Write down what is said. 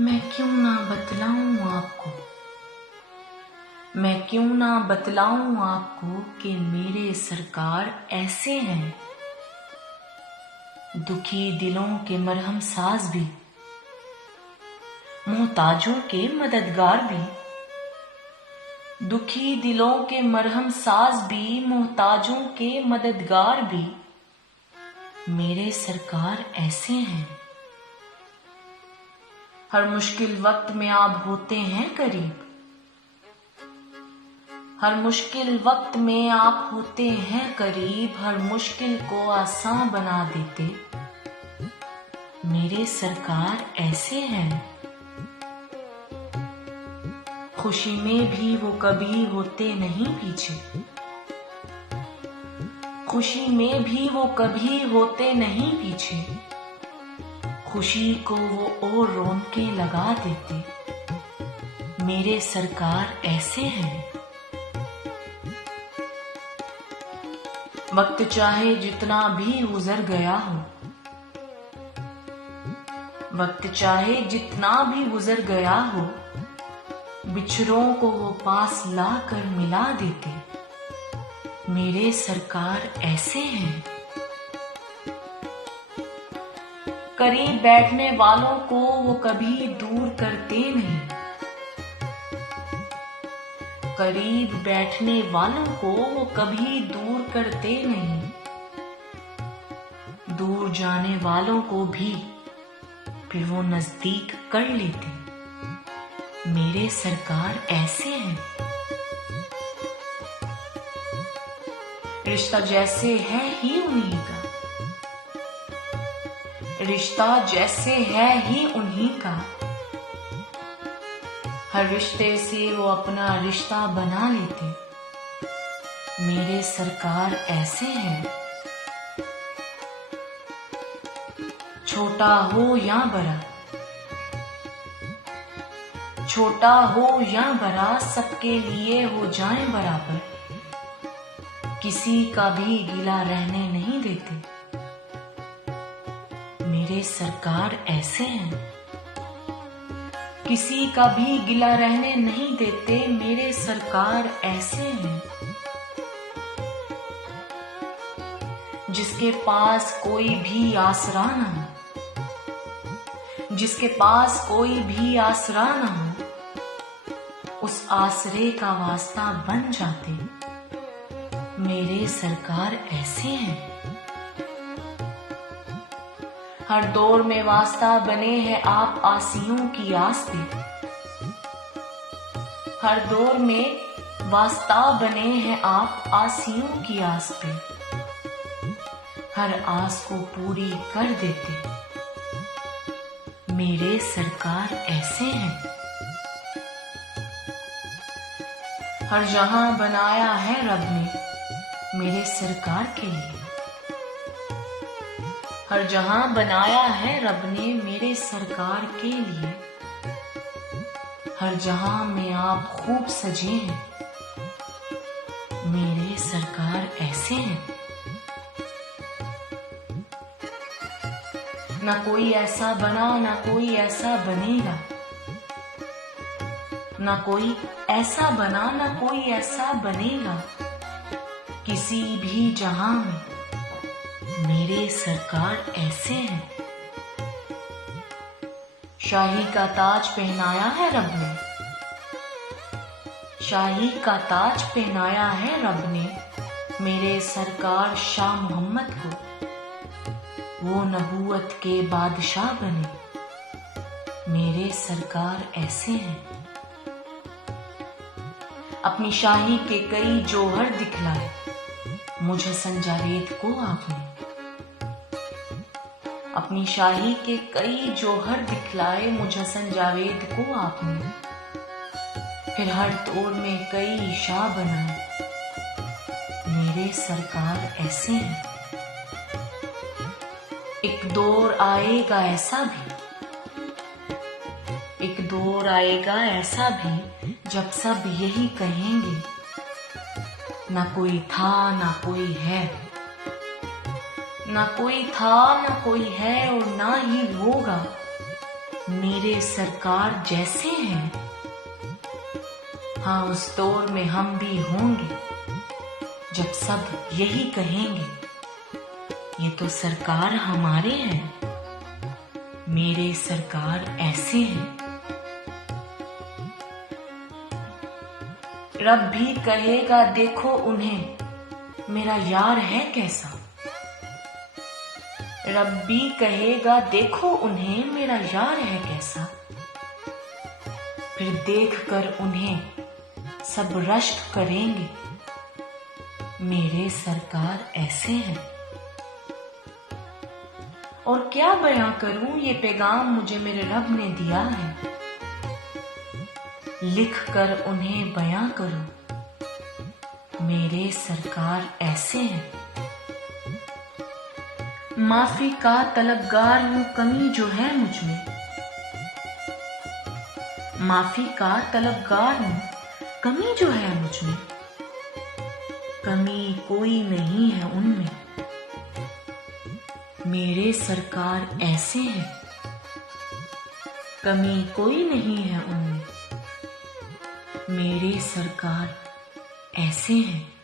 मैं क्यों ना बतलाऊं आपको, मैं क्यों ना बतलाऊं आपको कि मेरे सरकार ऐसे हैं। दुखी दिलों के मरहम साज भी, मोहताजों के मददगार भी। दुखी दिलों के मरहम साज भी, मोहताजों के मददगार भी। मेरे सरकार ऐसे हैं। हर मुश्किल वक्त में आप होते हैं करीब, हर मुश्किल वक्त में आप होते हैं करीब। हर मुश्किल को आसान बना देते मेरे सरकार ऐसे हैं। खुशी में भी वो कभी होते नहीं पीछे, खुशी में भी वो कभी होते नहीं पीछे। खुशी को वो और रौनकें लगा देते मेरे सरकार ऐसे हैं। वक्त चाहे जितना भी गुजर गया हो, वक्त चाहे जितना भी गुजर गया हो, बिछड़ों को वो पास ला कर मिला देते मेरे सरकार ऐसे हैं। करीब बैठने वालों को वो कभी दूर करते नहीं, करीब बैठने वालों को वो कभी दूर करते नहीं। दूर जाने वालों को भी फिर वो नजदीक कर लेते मेरे सरकार ऐसे हैं। रिश्ता जैसे है ही उन्हीं का, रिश्ता जैसे है ही उन्हीं का। हर रिश्ते से वो अपना रिश्ता बना लेते मेरे सरकार ऐसे हैं। छोटा हो या बड़ा, छोटा हो या बड़ा, सबके लिए हो जाएं बराबर। किसी का भी गिला रहने नहीं देते मेरे सरकार ऐसे हैं। किसी का भी गिला रहने नहीं देते मेरे सरकार ऐसे हैं। जिसके पास कोई भी आसरा ना हो, जिसके पास कोई भी आसरा ना हो, उस आसरे का वास्ता बन जाते मेरे सरकार ऐसे हैं। हर दौर में वास्ता बने हैं आप आसियों की आस पे, हर दौर में वास्ता बने हैं आप आसियों की आस पे। हर आस को पूरी कर देते मेरे सरकार ऐसे हैं। हर जहां बनाया है रब ने मेरे सरकार के लिए, हर जहां बनाया है रब ने मेरे सरकार के लिए। हर जहां में आप खूब सजे हैं मेरे सरकार ऐसे हैं। ना कोई ऐसा बना ना कोई ऐसा बनेगा, ना कोई ऐसा बना ना कोई ऐसा बनेगा। किसी भी जहां में मेरे सरकार ऐसे हैं। शाही का ताज पहनाया है रब ने, शाही का ताज पहनाया है रब ने मेरे सरकार शाह मोहम्मद को। वो नबूवत के बादशाह बने मेरे सरकार ऐसे हैं। अपनी शाही के कई जौहर दिखलाए मुझ हसन जावेद को आपने, अपनी शाही के कई जौहर दिखलाए मुझ हसन जावेद को आपने। फिर हर दौर में कई शाह बनाए मेरे सरकार ऐसे हैं। एक दौर आएगा ऐसा भी, एक दौर आएगा ऐसा भी जब सब यही कहेंगे ना कोई था ना कोई है, ना कोई था ना कोई है और ना ही होगा मेरे सरकार जैसे हैं। हाँ, उस दौर में हम भी होंगे जब सब यही कहेंगे, ये तो सरकार हमारे हैं, मेरे सरकार ऐसे हैं। रब भी कहेगा देखो उन्हें, मेरा यार है कैसा। रब भी कहेगा देखो उन्हें, मेरा यार है कैसा। फिर देखकर उन्हें सब रश्क करेंगे, मेरे सरकार ऐसे हैं। और क्या बयां करूं, ये पैगाम मुझे मेरे रब ने दिया है, लिख कर उन्हें बयां करूं, मेरे सरकार ऐसे हैं। माफी का तलबगार हूं, कमी जो है मुझ में। माफी का तलबगार हूं, कमी जो है मुझ में। कमी कोई नहीं है उनमें, मेरे सरकार ऐसे हैं। कमी कोई नहीं है उनमें, मेरे सरकार ऐसे हैं।